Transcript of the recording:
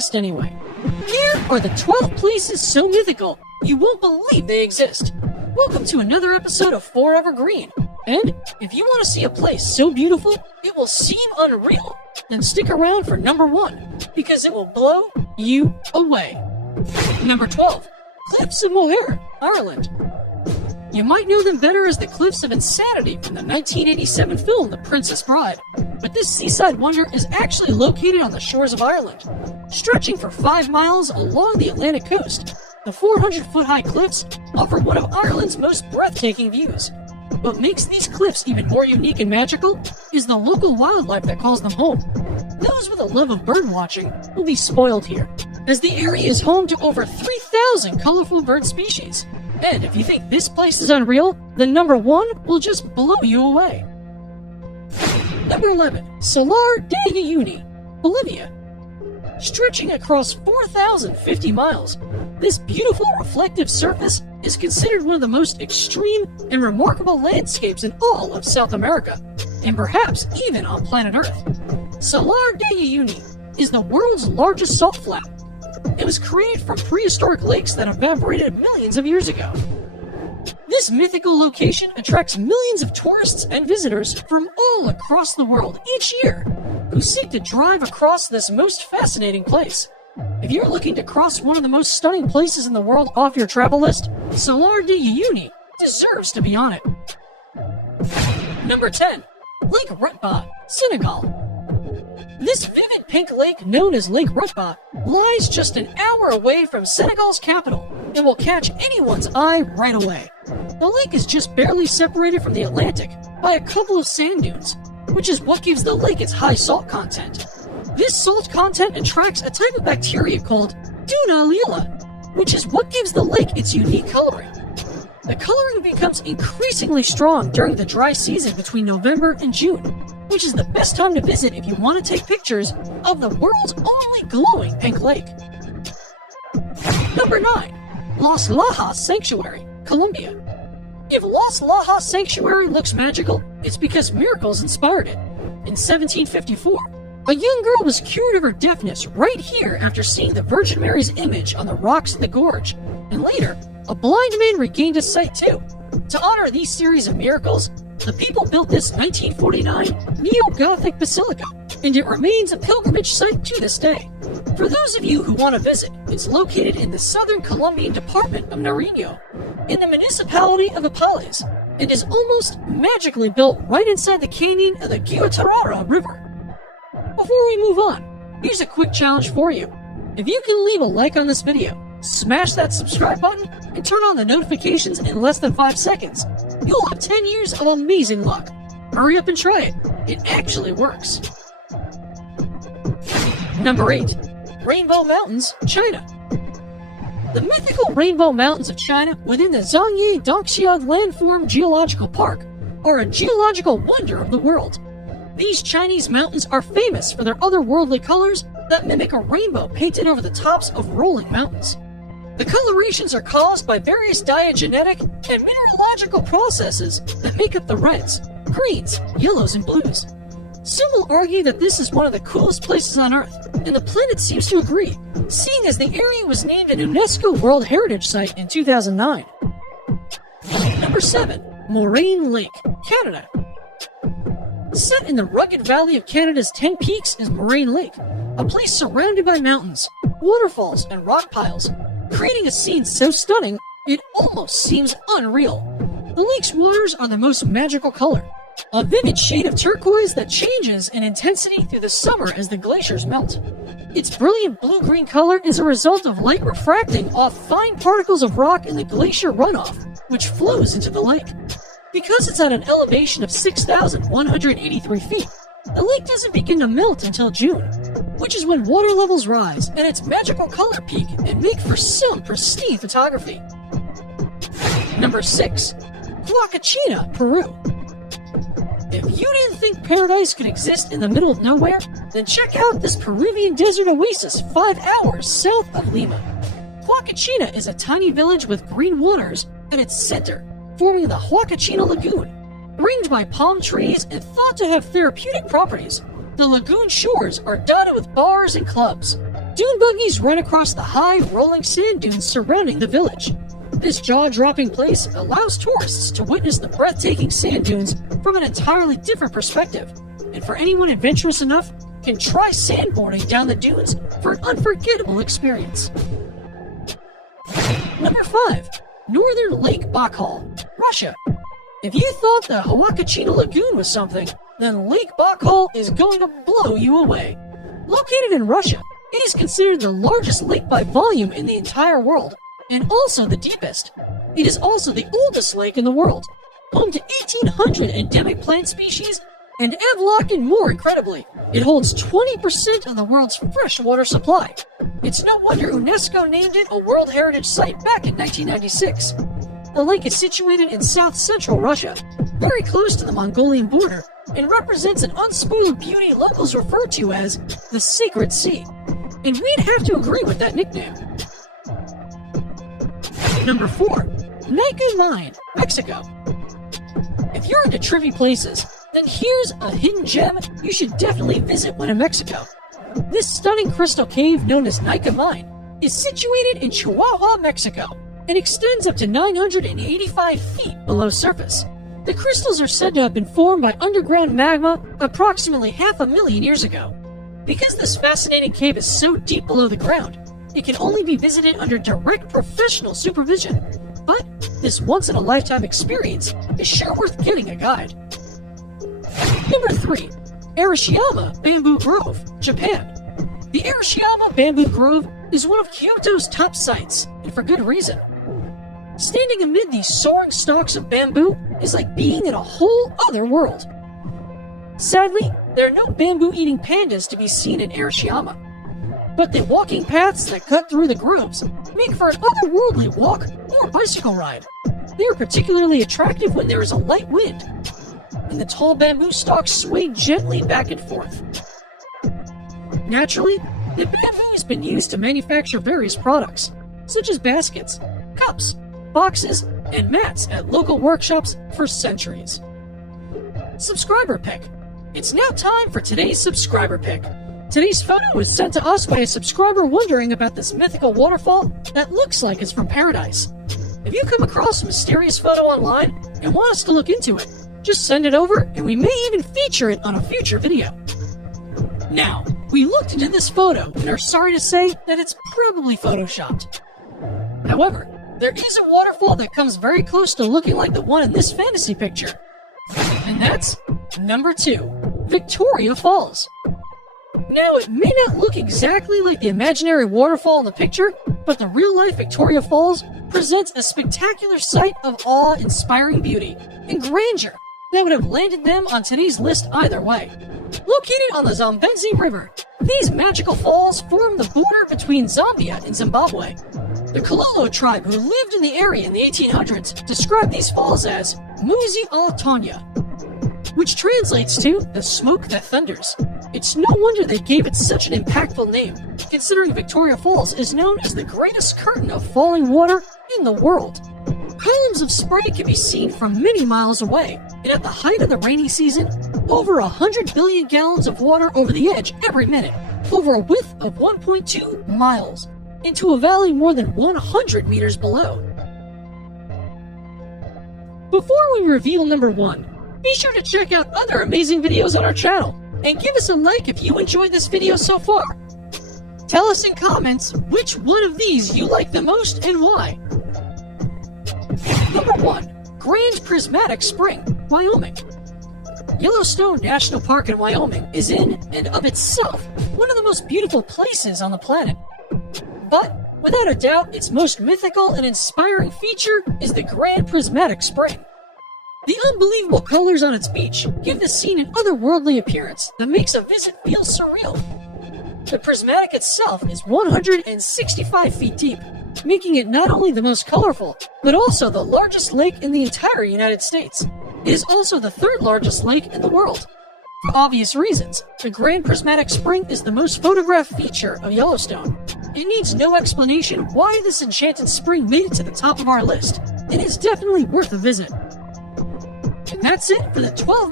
asked anyway. Here are the 12 places so mythical you won't believe they exist. Welcome to another episode of Forever Green. And if you want to see a place so beautiful it will seem unreal, then stick around for number 1, because it will blow you away. Number 12. Cliffs of Moher, Ireland. You might know them better as the Cliffs of Insanity from the 1987 film The Princess Bride, but this seaside wonder is actually located on the shores of Ireland. Stretching for 5 miles along the Atlantic coast, the 400-foot-high cliffs offer one of Ireland's most breathtaking views. What makes these cliffs even more unique and magical is the local wildlife that calls them home. Those with a love of birdwatching will be spoiled here, as the area is home to over 3,000 colorful bird species. And if you think this place is unreal, then number 1 will just blow you away. Number 11. Salar de Uyuni, Bolivia. Stretching across 4,050 miles, this beautiful reflective surface is considered one of the most extreme and remarkable landscapes in all of South America, and perhaps even on planet Earth. Salar de Uyuni is the world's largest salt flat. It was created from prehistoric lakes that evaporated millions of years ago. This mythical location attracts millions of tourists and visitors from all across the world each year who seek to drive across this most fascinating place. If you're looking to cross one of the most stunning places in the world off your travel list, Salar de Uyuni deserves to be on it. Number 10. Lake Rutba, Senegal. This vivid pink lake, known as Lake Rutba, lies just an hour away from Senegal's capital and will catch anyone's eye right away. The lake is just barely separated from the Atlantic by a couple of sand dunes, which is what gives the lake its high salt content. This salt content attracts a type of bacteria called Dunaliella, which is what gives the lake its unique coloring. The coloring becomes increasingly strong during the dry season between November and June, which is the best time to visit if you want to take pictures of the world's only glowing pink lake. Number 9. Los Lajas Sanctuary, Colombia. If Los Lajas Sanctuary looks magical, it's because miracles inspired it. In 1754, a young girl was cured of her deafness right here after seeing the Virgin Mary's image on the rocks in the gorge, and later, a blind man regained his sight too. To honor these series of miracles, the people built this 1949 neo-Gothic basilica, and it remains a pilgrimage site to this day. For those of you who want to visit, it's located in the southern Colombian department of Nariño, in the municipality of Apales, and is almost magically built right inside the canyon of the Guatarrara River. Before we move on, here's a quick challenge for you. If you can leave a like on this video, smash that subscribe button, and turn on the notifications in less than 5 seconds, you'll have 10 years of amazing luck. Hurry up and try it. It actually works. Number 8. Rainbow Mountains, China. The mythical Rainbow Mountains of China within the Zhangye Dongxiang Landform Geological Park are a geological wonder of the world. These Chinese mountains are famous for their otherworldly colors that mimic a rainbow painted over the tops of rolling mountains. The colorations are caused by various diagenetic and mineralogical processes that make up the reds, greens, yellows, and blues. Some will argue that this is one of the coolest places on Earth, and the planet seems to agree, seeing as the area was named an UNESCO World Heritage Site in 2009. Number 7. Moraine Lake, Canada. Set in the rugged valley of Canada's 10 Peaks is Moraine Lake, a place surrounded by mountains, waterfalls, and rock piles, creating a scene so stunning it almost seems unreal. The lake's waters are the most magical color, a vivid shade of turquoise that changes in intensity through the summer as the glaciers melt. Its brilliant blue-green color is a result of light refracting off fine particles of rock in the glacier runoff, which flows into the lake. Because it's at an elevation of 6,183 feet, the lake doesn't begin to melt until June, which is when water levels rise and its magical color peak and make for some pristine photography. Number 6. Huacachina, Peru. If you didn't think paradise could exist in the middle of nowhere, then check out this Peruvian desert oasis 5 hours south of Lima. Huacachina is a tiny village with green waters at its center, forming the Huacachina Lagoon. Ringed by palm trees and thought to have therapeutic properties, the lagoon shores are dotted with bars and clubs. Dune buggies run across the high, rolling sand dunes surrounding the village. This jaw-dropping place allows tourists to witness the breathtaking sand dunes from an entirely different perspective, and for anyone adventurous enough, can try sandboarding down the dunes for an unforgettable experience. Number 5. Northern Lake Baikal, Russia. If you thought the Huacachina Lagoon was something, then Lake Baikal is going to blow you away. Located in Russia, it is considered the largest lake by volume in the entire world, and also the deepest. It is also the oldest lake in the world, home to 1,800 endemic plant species, and Evlock and more incredibly. It holds 20% of the world's freshwater supply. It's no wonder UNESCO named it a World Heritage Site back in 1996. The lake is situated in south-central Russia, very close to the Mongolian border, and represents an unspoiled beauty locals refer to as the Sacred Sea. And we'd have to agree with that nickname. Number 4. Nika Mine, Mexico. If you're into trippy places, then here's a hidden gem you should definitely visit when in Mexico. This stunning crystal cave known as Nika Mine is situated in Chihuahua, Mexico, and extends up to 985 feet below surface. The crystals are said to have been formed by underground magma approximately 500,000 years ago. Because this fascinating cave is so deep below the ground, it can only be visited under direct professional supervision. But this once-in-a-lifetime experience is sure worth getting a guide. Number 3. Arashiyama Bamboo Grove, Japan. The Arashiyama Bamboo Grove is one of Kyoto's top sites, and for good reason. Standing amid these soaring stalks of bamboo is like being in a whole other world. Sadly, there are no bamboo-eating pandas to be seen in Arashiyama, but the walking paths that cut through the groves make for an otherworldly walk or bicycle ride. They are particularly attractive when there is a light wind, and the tall bamboo stalks sway gently back and forth. Naturally, the bamboo has been used to manufacture various products, such as baskets, cups, boxes, and mats at local workshops for centuries. Subscriber pick. It's now time for today's subscriber pick. Today's photo was sent to us by a subscriber wondering about this mythical waterfall that looks like it's from paradise. If you come across a mysterious photo online and want us to look into it, just send it over and we may even feature it on a future video. Now, we looked into this photo and are sorry to say that it's probably photoshopped. However, there is a waterfall that comes very close to looking like the one in this fantasy picture. And that's number 2, Victoria Falls. Now, it may not look exactly like the imaginary waterfall in the picture, but the real-life Victoria Falls presents a spectacular sight of awe-inspiring beauty and grandeur that would have landed them on today's list either way. Located on the Zambezi River, these magical falls form the border between Zambia and Zimbabwe. The Kololo tribe who lived in the area in the 1800s described these falls as Muzi Alatonya, which translates to the smoke that thunders. It's no wonder they gave it such an impactful name, considering Victoria Falls is known as the greatest curtain of falling water in the world. Columns of spray can be seen from many miles away, and at the height of the rainy season, over 100 billion gallons of water over the edge every minute, over a width of 1.2 miles, into a valley more than 100 meters below. Before we reveal number 1, be sure to check out other amazing videos on our channel, and give us a like if you enjoyed this video so far. Tell us in comments which one of these you like the most and why. Number 1. Grand Prismatic Spring, Wyoming. Yellowstone National Park in Wyoming is in and of itself one of the most beautiful places on the planet. But, without a doubt, its most mythical and inspiring feature is the Grand Prismatic Spring. The unbelievable colors on its beach give the scene an otherworldly appearance that makes a visit feel surreal. The prismatic itself is 165 feet deep, making it not only the most colorful, but also the largest lake in the entire United States. It is also the 3rd largest lake in the world. For obvious reasons, the Grand Prismatic Spring is the most photographed feature of Yellowstone. It needs no explanation why this enchanted spring made it to the top of our list. It is definitely worth a visit. And that's it for the 12